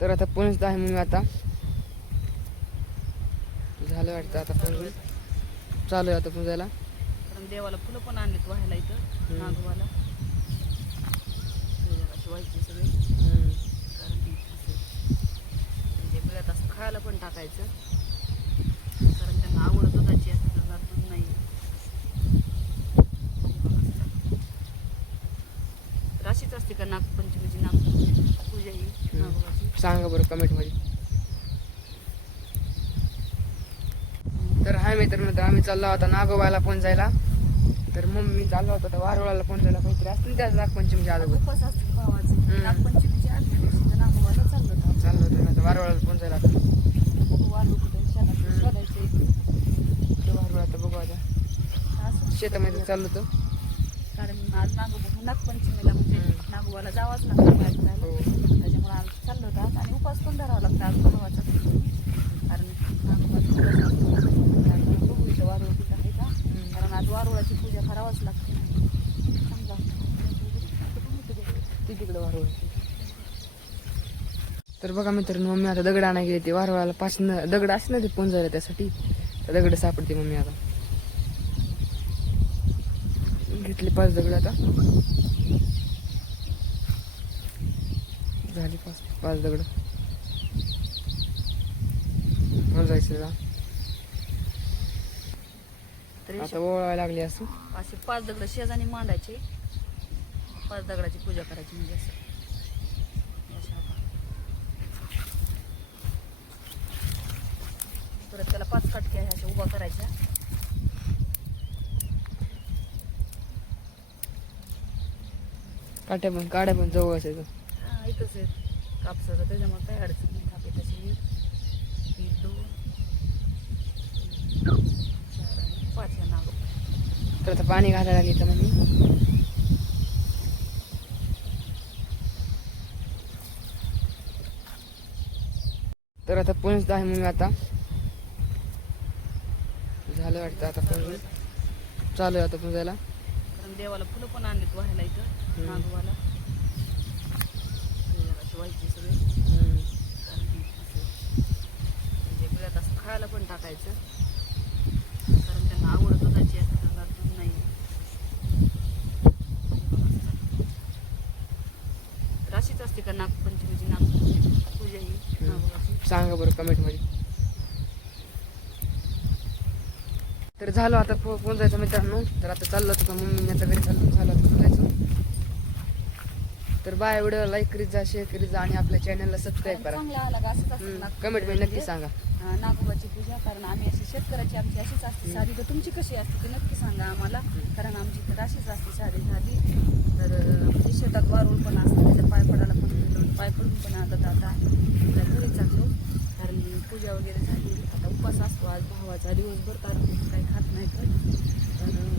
तर आता पोहोचत आहे मग मी आता. झालं वाटतं आता पण चालू आहे आता पूजायला देवाला फुलं पण आणलीत व्हायला इथं. नागोबाला. सगळे. कारण असं म्हणजे खायला पण टाकायचं कारण त्यांना आवड दुधाची असते तर दूध नाही तर अशीच असते का? नागपंचमीची नाग पूजा ही नागोबाची. सांगा बरं कमेंटमध्ये. तर हाय मित्र मित्र आम्ही चाललो होता नागोबाला पण जायला. तर मम्मी चाललो होता तर वारवळाला पण जायला काहीतरी असतील त्याच नागपंचमीच्या अगोदर. उपास असते भावाचे. नागपंचमीच्या आदल्या दिवशी तर नागोबाला चाललो होतो. चाललो होतो आता वारवळाला पण जायला कुठे. शोधायचे ते वारवळ आता बघू आता. असं. शेतामध्ये चाललो होतो. कारण आज नागोबा नागपंचमीला म्हणजे. नागोबाला जावंच लागतं बाहेर फिरायला. हो. त्याच्यामुळे आम्ही चाललो होतो आज आणि उपास पण धरावा लागतं आज भावाचा. कारण. त्यामुळे बघू इथं वारुळ कुठं आहे का? कारण आज वारुळाची पूजा करावाच लागते. चांगला ती तिकडे तर बघा मित्रांनो मम्मी आता दगड आणायला गेली ती वारवळाला पाच दगड असं ना ते पोन झालं त्यासाठी. तर दगड सापडते मम्मी आता. घेतली पाच दगड आता. झाली पाच पाच दगड. मग जायचं आता ओळायला लागली असं. असे पाच दगड शेजानी मांडायचे. पाच दगडाची पूजा करायची म्हणजे असं. परत त्याला पाच काटक्या अशा उभा करायच्या. काट्या पण काड्या पण जवळ असायचं हा, इथंच आहे कापसाचं त्याच्यामुळे काय अडचण नाही थापे तशी एक दोन चार तर आता पाणी घालायला लागली तर मम्मी. तर आता पोहोचत आहे मग मी आता. झालं वाटतं आता पण चालू आहे आता पूजायला कारण देवाला फुलं पण आणलीत व्हायला इथं. नागोबाला. देवाला व्हायचे सगळे. असं म्हणजे पिळत असं खायला पण टाकायचं. कारण त्यांना आवड दुधाची असते तर दूध नाही. तर अशीच असते का नागपंचमीची नाग पूजा ही नागोबाची. सांगा बरं कमेंटमध्ये तर झालो आता पो पोचायचं मित्रांनो. तर आता चाललो होतो मम्मी आता घरी चाललो झालं आता पोचायचं तर बाय व्हिडिओ लाईक करीत जा शेअर करीत जा आणि आपल्या चॅनलला सबस्क्राईब करा. कमेंटमध्ये नक्की सांगा. हा, नागोबाची पूजा कारण आम्ही अशी शेतकऱ्याची आमची अशीच असते साधी. तर तुमची कशी असते ते नक्की सांगा आम्हाला. कारण आमची तर अशीच असते साधी साधी. तर म्हणजे शेतात वारूळ पण असतं त्याच्या पाय पडायला पण पाय पडून पण आता आता आपल्या घरी चाललो आज भावाचा दिवसभर तारखेच काही खात नाही तर